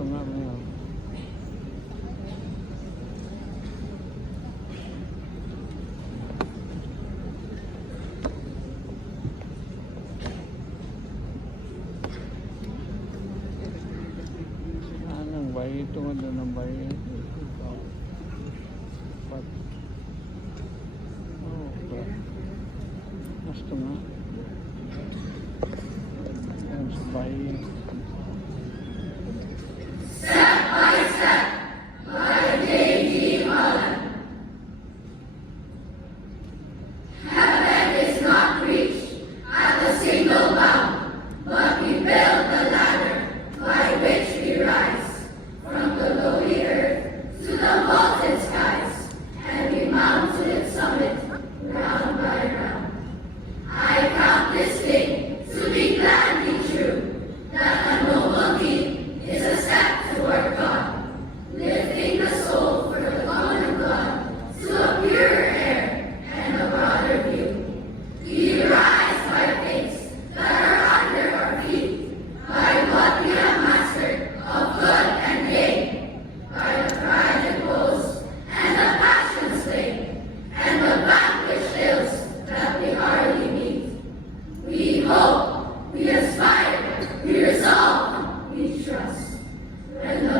Ito nga ngayon. Anong bayi? Ito nga doon ang bayi. Ito. But, oh, okay. Gusto nga. Ayan sa bayi. Step by step, by J.G. Holland. Heaven is not reached at a single bound, but we build the ladder by which we rise from the lowly earth to the vaulted skies, and we mount to its summit round by round. I count this day to be gladly true, that a noble deed is a step toward God, lifting the soul for the common God to a purer air and a broader view. We rise by faith that are under our feet, by what we have mastered of good and gain, by the pride and boast and the passion slain, and the vanquished ills that we hardly meet. We hope, we aspire, we resolve, we trust. When the